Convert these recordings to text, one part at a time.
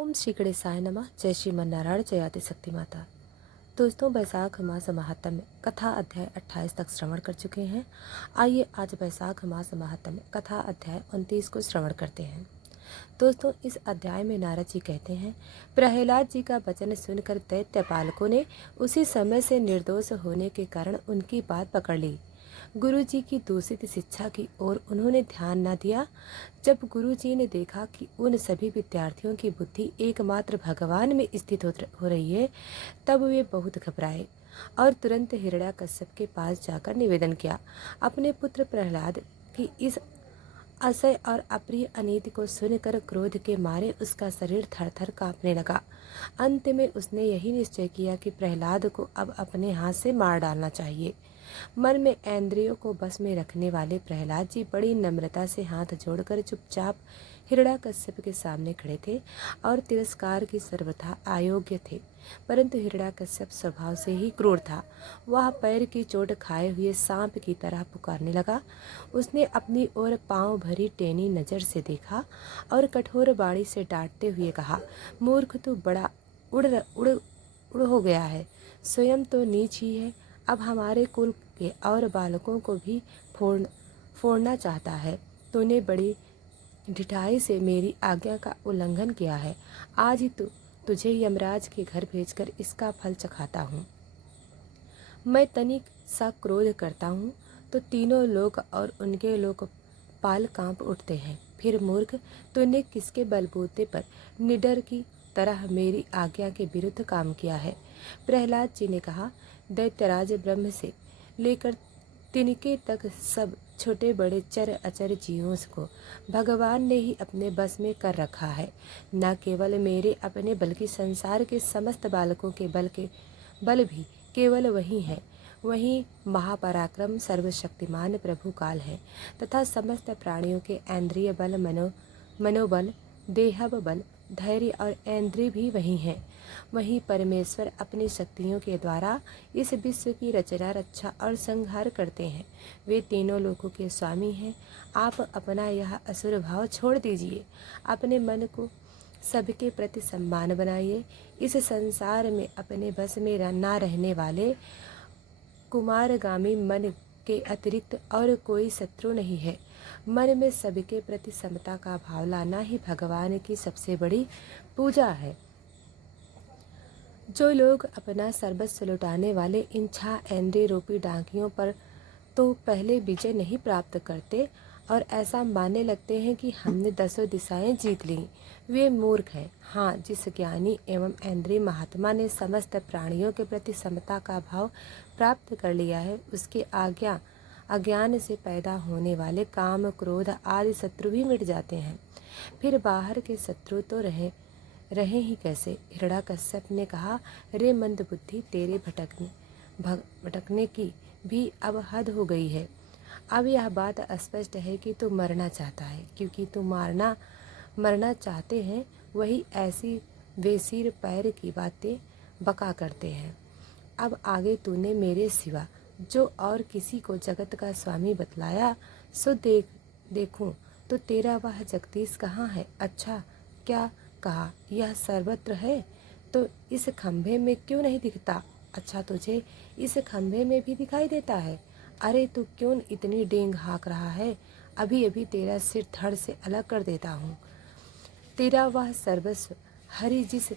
ओम श्री गणेशाय नमः। जय श्रीमन नारायण, जय आदि शक्ति माता। दोस्तों, वैशाख मास महात्म्य कथा अध्याय 28 तक श्रवण कर चुके हैं। आइए आज वैशाख मास महात्म्य कथा अध्याय 29 को श्रवण करते हैं। दोस्तों, इस अध्याय में नारद जी कहते हैं, प्रहलाद जी का वचन सुनकर दैत्य पालकों ने उसी समय से निर्दोष होने के कारण उनकी बात पकड़ ली। गुरु जी की दूषित शिक्षा की ओर उन्होंने ध्यान न दिया। जब गुरु जी ने देखा कि उन सभी विद्यार्थियों की बुद्धि एकमात्र भगवान में स्थित हो रही है, तब वे बहुत घबराए और तुरंत हिरण्याकश्यप के पास जाकर निवेदन किया। अपने पुत्र प्रहलाद की इस असह्य और अप्रिय अनीति को सुनकर क्रोध के मारे उसका शरीर थर थर कांपने लगा। अंत में उसने यही निश्चय किया कि प्रहलाद को अब अपने हाथ से मार डालना चाहिए। मन में इंद्रियों को बस में रखने वाले प्रहलाद जी बड़ी नम्रता से हाथ जोड़कर चुपचाप हिरण्याकश्यप के सामने खड़े थे और तिरस्कार की सर्वथा अयोग्य थे। परंतु हिरण्याकश्यप स्वभाव से ही क्रूर था। वह पैर की चोट खाए हुए सांप की तरह पुकारने लगा। उसने अपनी ओर पांव भरी टेनी नजर से देखा और कठोर बाणी से डांटते हुए कहा, मूर्ख, तू बड़ा उड़ उड़ उड़ हो गया है। स्वयं तो नीच ही है, अब हमारे कुल के और बालकों को भी फोड़ना चाहता है। तूने बड़ी ढिठाई से मेरी आज्ञा का उल्लंघन किया है। आज ही तुझे यमराज के घर भेजकर इसका फल चखाता हूँ। मैं तनिक सा क्रोध करता हूँ तो तीनों लोग और उनके लोकपाल कांप उठते हैं। फिर मूर्ख, तूने किसके बलबूते पर निडर की तरह मेरी आज्ञा के विरुद्ध काम किया है? प्रहलाद जी ने कहा, दैत्यराज ब्रह्म से लेकर तिनके तक सब छोटे बड़े चर अचर जीवों को भगवान ने ही अपने बस में कर रखा है। न केवल मेरे अपने बल्कि संसार के समस्त बालकों के बल भी केवल वही है। वही महापराक्रम सर्वशक्तिमान प्रभु काल है तथा समस्त प्राणियों के इंद्रिय बल, मनोबल, देहब बल, धैर्य और इंद्रिय भी वही हैं। वही परमेश्वर अपनी शक्तियों के द्वारा इस विश्व की रचना, रक्षा और संहार करते हैं। वे तीनों लोकों के स्वामी हैं। आप अपना यह असुर भाव छोड़ दीजिए। अपने मन को सबके प्रति सम्मान बनाइए। इस संसार में अपने बस में ना रहने वाले कुमारगामी मन के अतिरिक्त और कोई शत्रु नहीं है। मन में सबके प्रति समता का भाव लाना ही भगवान की सबसे बड़ी पूजा है। जो लोग अपना सर्वस्व लुटाने वाले इन 6 इंद्रिय रूपी डाकियों पर तो पहले विजय नहीं प्राप्त करते और ऐसा मानने लगते हैं कि हमने 10 दिशाएं जीत लीं, वे मूर्ख हैं। हाँ, जिस ज्ञानी एवं इंद्रिय महात्मा ने समस्त प्राणियों के प्रति समता का भाव प्राप्त कर लिया है, उसके अज्ञान से पैदा होने वाले काम, क्रोध आदि शत्रु भी मिट जाते हैं। फिर बाहर के शत्रु तो रहे ही कैसे? हिरण्याकश्यप ने कहा, रे मंद बुद्धि, तेरे भटकने की भी अब हद हो गई है। अब यह बात स्पष्ट है कि तू मरना चाहता है, क्योंकि तू मरना चाहते हैं वही ऐसी बेसिर पैर की बातें बका करते हैं। अब आगे तूने मेरे सिवा जो और किसी को जगत का स्वामी बतलाया, सो देखूं तो तेरा वह जगदीश कहाँ है? अच्छा, क्या कहा यह सर्वत्र है तो इस खंभे में क्यों नहीं दिखता? अच्छा, तुझे इस खंभे में भी दिखाई देता है? अरे, तू क्यों इतनी डेंग हाँक रहा है? अभी अभी तेरा सिर धड़ से अलग कर देता हूँ। तेरा वह सर्वस्व हरि जिस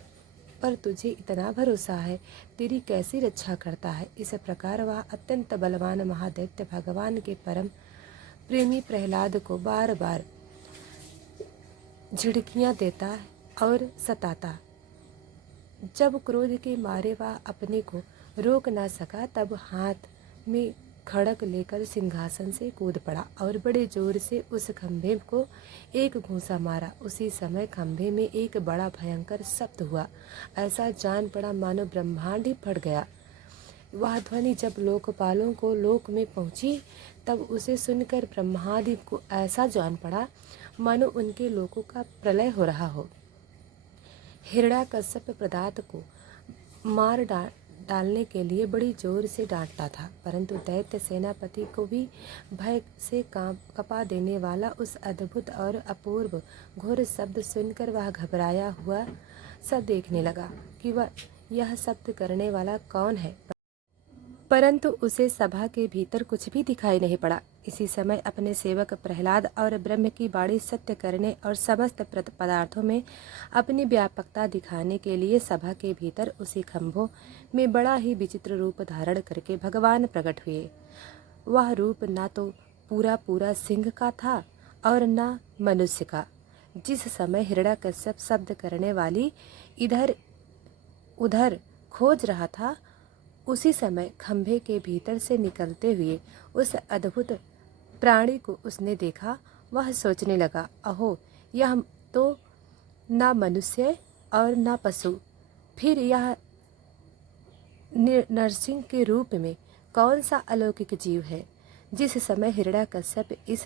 पर तुझे इतना भरोसा है, तेरी कैसी रक्षा करता है? इस प्रकार वह अत्यंत बलवान महादैत्य भगवान के परम प्रेमी प्रहलाद को बार बार झिड़कियाँ देता और सताता। जब क्रोध के मारे वह अपने को रोक न सका, तब हाथ में खड़क लेकर सिंहासन से कूद पड़ा और बड़े जोर से उस खंभे को एक घूंसा मारा। उसी समय खंभे में एक बड़ा भयंकर शब्द हुआ। ऐसा जान पड़ा मानो ब्रह्मांड ही फट गया। वह ध्वनि जब लोकपालों को लोक में पहुंची, तब उसे सुनकर ब्रह्मादि को ऐसा जान पड़ा मानो उनके लोकों का प्रलय हो रहा हो। हिरण्याकश्यप प्रदात को मार डालने के लिए बड़ी जोर से डांटता था, परंतु दैत्य सेनापति को भी भय से कपा देने वाला उस अद्भुत और अपूर्व घोर शब्द सुनकर वह घबराया हुआ सा देखने लगा कि वह यह शब्द करने वाला कौन है, परंतु उसे सभा के भीतर कुछ भी दिखाई नहीं पड़ा। इसी समय अपने सेवक प्रहलाद और ब्रह्म की वाणी सत्य करने और समस्त पदार्थों में अपनी व्यापकता दिखाने के लिए सभा के भीतर उसी खंभों में बड़ा ही विचित्र रूप धारण करके भगवान प्रकट हुए। वह रूप ना तो पूरा पूरा सिंह का था और न मनुष्य का। जिस समय हिरण्यकश्यप शब्द करने वाली इधर उधर खोज रहा था, उसी समय खंभे के भीतर से निकलते हुए उस अद्भुत प्राणी को उसने देखा। वह सोचने लगा, अहो, यह तो ना मनुष्य और ना पशु, फिर यह नरसिंह के रूप में कौन सा अलौकिक जीव है। जिस समय हिरण्यकश्यप इस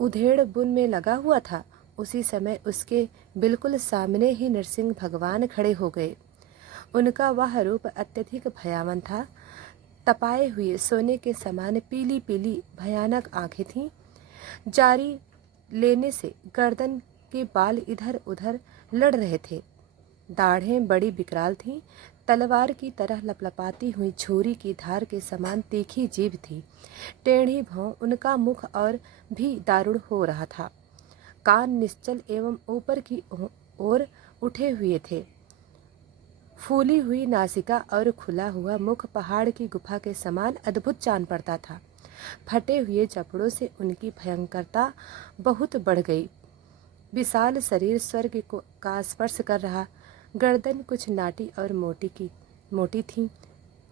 उधेड़ बुन में लगा हुआ था, उसी समय उसके बिल्कुल सामने ही नरसिंह भगवान खड़े हो गए। उनका वह रूप अत्यधिक भयावन था। तपाए हुए सोने के समान पीली पीली भयानक आंखें थीं। जारी लेने से गर्दन के बाल इधर उधर लड़ रहे थे। दाढ़ें बड़ी विकराल थीं। तलवार की तरह लपलपाती हुई छुरी की धार के समान तीखी जीभ थी। टेढ़ी भौं उनका मुख और भी दारुण हो रहा था। कान निश्चल एवं ऊपर की ओर उठे हुए थे। फूली हुई नासिका और खुला हुआ मुख पहाड़ की गुफा के समान अद्भुत जान पड़ता था। फटे हुए जबड़ों से उनकी भयंकरता बहुत बढ़ गई। विशाल शरीर स्वर्ग का स्पर्श कर रहा। गर्दन कुछ नाटी और मोटी थी।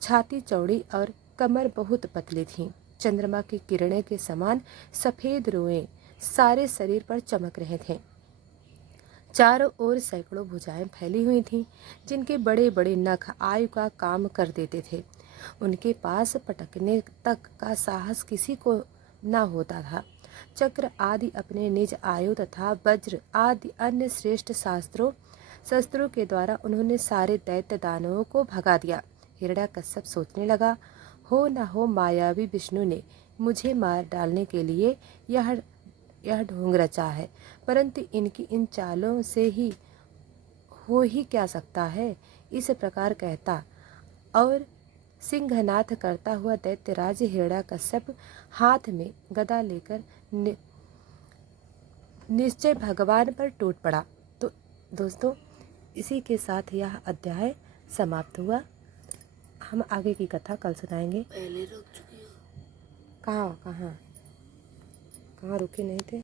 छाती चौड़ी और कमर बहुत पतली थी। चंद्रमा की किरणें के समान सफ़ेद रोएं सारे शरीर पर चमक रहे थे। चारों ओर सैकड़ों भुजाएं फैली हुई थीं, जिनके बड़े बड़े नख आयु का काम कर देते थे। उनके पास पटकने तक का साहस किसी को न होता था। चक्र आदि अपने निज आयु तथा वज्र आदि अन्य श्रेष्ठ शस्त्रों के द्वारा उन्होंने सारे दैत्य दानवों को भगा दिया। हिरण्यकश्यप सोचने लगा, हो न हो मायावी विष्णु ने मुझे मार डालने के लिए यह ढोंग रचा है, परंतु इनकी इन चालों से हो ही क्या सकता है। इस प्रकार कहता और सिंहनाथ करता हुआ दैत्यराज हिरण्यकश्यप हाथ में गदा लेकर निश्चय भगवान पर टूट पड़ा। तो दोस्तों, इसी के साथ यह अध्याय समाप्त हुआ। हम आगे की कथा कल सुनाएंगे। पहले रुक चुकी हो। कहाँ रुके नहीं थे।